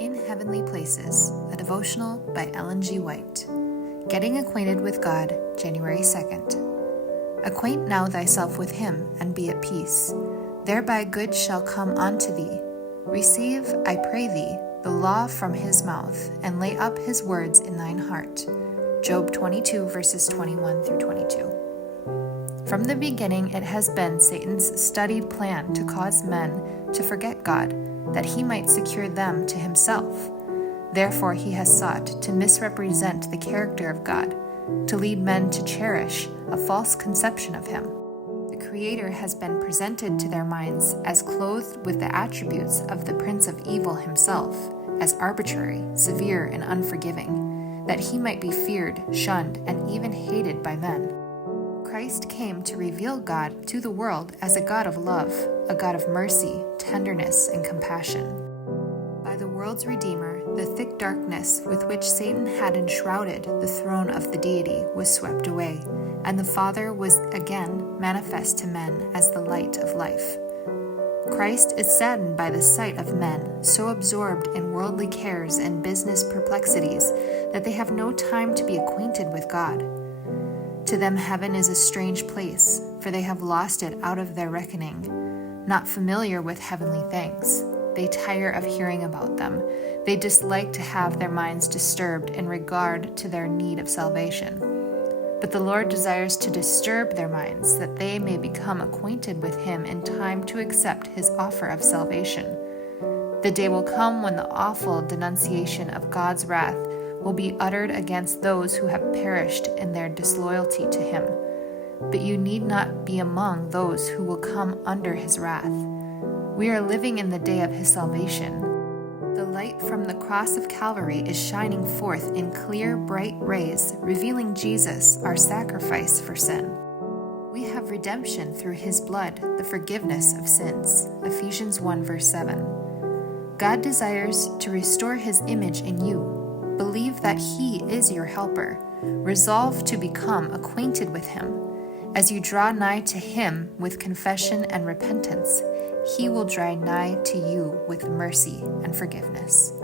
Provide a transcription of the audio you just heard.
In Heavenly Places, a devotional by Ellen G. White. Getting Acquainted with God, January 2nd. Acquaint now thyself with him, and be at peace. Thereby good shall come unto thee. Receive, I pray thee, the law from his mouth, and lay up his words in thine heart. Job 22, verses 21 through 22. From the beginning it has been Satan's studied plan to cause men to forget God, that he might secure them to himself. Therefore he has sought to misrepresent the character of God, to lead men to cherish a false conception of him. The Creator has been presented to their minds as clothed with the attributes of the Prince of Evil himself, as arbitrary, severe, and unforgiving, that he might be feared, shunned, and even hated by men. Christ came to reveal God to the world as a God of love, a God of mercy, tenderness, and compassion. By the world's Redeemer, the thick darkness with which Satan had enshrouded the throne of the deity was swept away, and the Father was again manifest to men as the light of life. Christ is saddened by the sight of men so absorbed in worldly cares and business perplexities that they have no time to be acquainted with God. To them heaven is a strange place, for they have lost it out of their reckoning. Not familiar with heavenly things, they tire of hearing about them. They dislike to have their minds disturbed in regard to their need of salvation. But the Lord desires to disturb their minds, that they may become acquainted with him in time to accept his offer of salvation. The day will come when the awful denunciation of God's wrath will be uttered against those who have perished in their disloyalty to him. But you need not be among those who will come under his wrath. We are living in the day of his salvation. The light from the cross of Calvary is shining forth in clear, bright rays, revealing Jesus, our sacrifice for sin. We have redemption through his blood, the forgiveness of sins. Ephesians 1, verse 7. God desires to restore his image in you. Believe that he is your helper. Resolve to become acquainted with him. As you draw nigh to him with confession and repentance, he will draw nigh to you with mercy and forgiveness.